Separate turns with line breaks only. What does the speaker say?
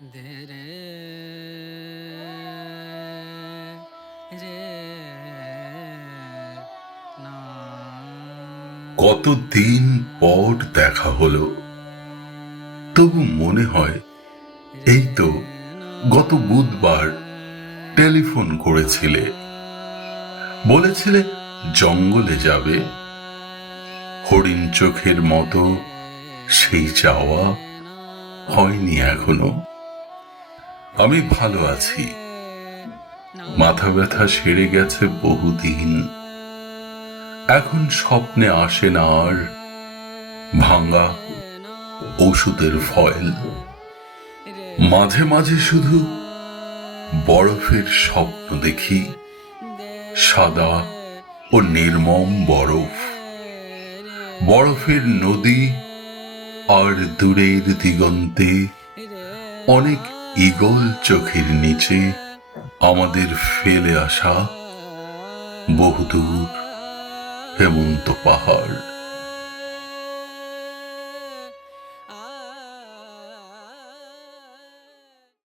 ধীরে
কতদিন পর দেখা হলো? তবু মনে হয় এই তো গত বুধবার টেলিফোন করেছিলে। বলেছিলে জঙ্গলে যাবে। হরিণ চোখের মতো সেই যাওয়া হয়নি এখনও। আমি ভালো আছি। মাথা ব্যথা সেরে গেছে বহুদিন। এখন স্বপ্নে আসে না আর ভাঙা ওষুধের ফয়েল। মাঝে মাঝে শুধু বরফের স্বপ্ন দেখি। সাদা ও নির্মম বরফ। বরফের নদী আর দূরের দিগন্তে অনেক ইগল চোখের নিচে আমাদের ফেলে আসা বহুদূর হেমন্ত পাহাড়।